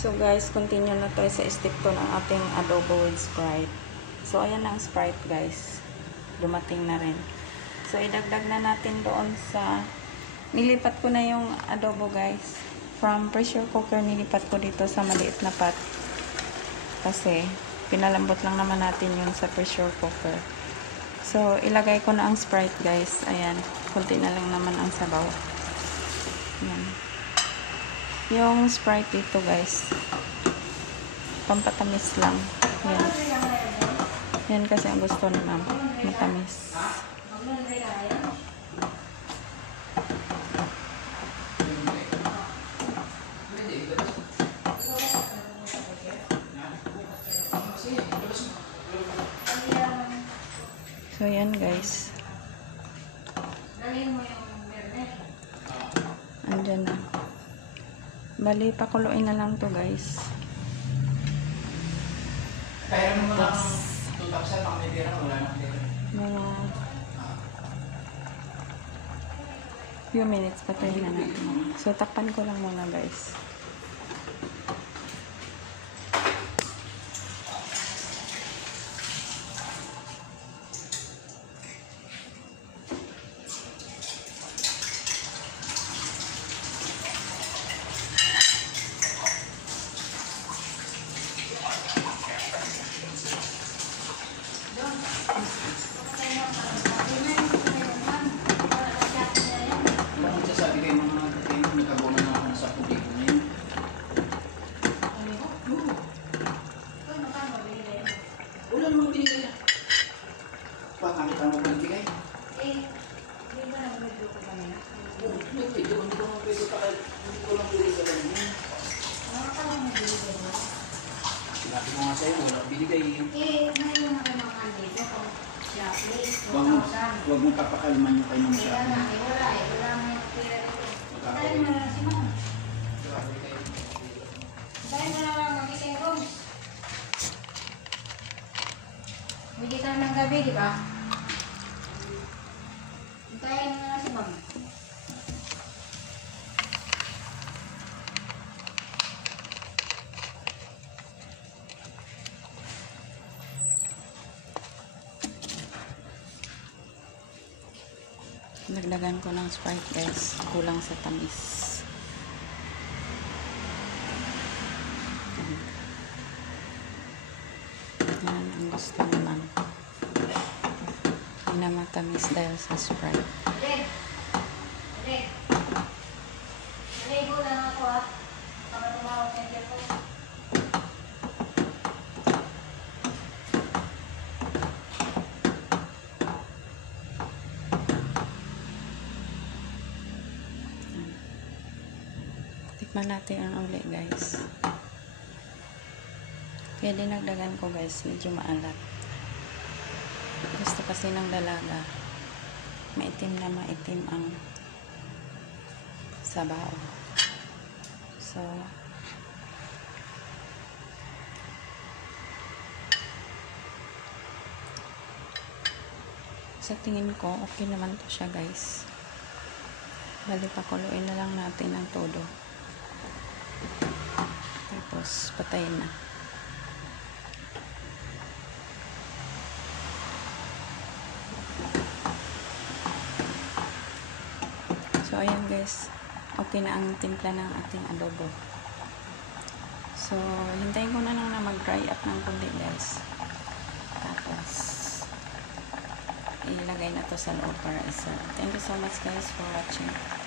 So guys, continue na tayo sa step 2 ng ating adobo with Sprite. So ayan na ang Sprite guys. Dumating na rin. So idagdag na natin doon sa... Nilipat ko na yung adobo guys. From pressure cooker, nilipat ko dito sa maliit na pot. Kasi pinalambot lang naman natin yun sa pressure cooker. So ilagay ko na ang Sprite guys. Ayan. Kunti na lang naman ang sabaw. Ayan. Yung Sprite dito guys, pampatamis lang. Yan. Yan kasi ang gusto ni ma'am, matamis. So yan guys. Andyan na. Bali, pakuluin na lang to guys. Kaya mo lang tutapsa pang may pera, wala nang pera. Mga few minutes patayin na natin. So, takpan ko lang muna guys. Bakit sasabi kayo mga kayo, nagkabunan na ako sa publiko na yun? Wala naman binigay na. Pakakita mo ba binigay? Hindi ba nag-video ko kanina? Hindi ko naman pwede pa. Hindi ko lang pwede sa ganyan. Ano ka lang nag-video mo? Sinabi ko nga sa'yo, wala binigay. Ngayon na kayo mga kandito kung Shopee, Huwag mong papakalman nyo kayo ng Kaya Shopee. na, wala eh. Wala na yung pera dito. Tayo mo na si Ma'am. Tayo mo na lang mag-ising rooms. Hindi tayo ng gabi, di ba? Tayo mo na si Ma'am. Nagdagan ko ng Sprite guys. Kulang sa tamis. Yan ang gusto naman. Hindi na matamis dahil sa Sprite. Red! Red! Naligo lang ako ah. Para tumawag sa ko. Tikman natin ang uli guys. Kaya dinagdagan ko guys, medyo maalat. Gusto kasi ng dalaga, maitim na maitim ang sabaw. So, sa tingin ko, okay naman to siya guys. Bali, pakuluin na lang natin ang todo. Tapos, patayin na. So, ayan guys. Okay na ang timpla ng ating adobo. So, hintayin ko na lang na mag-dry up ng kundi guys. Tapos, ilagay na to sa loob para isa. Thank you so much guys for watching.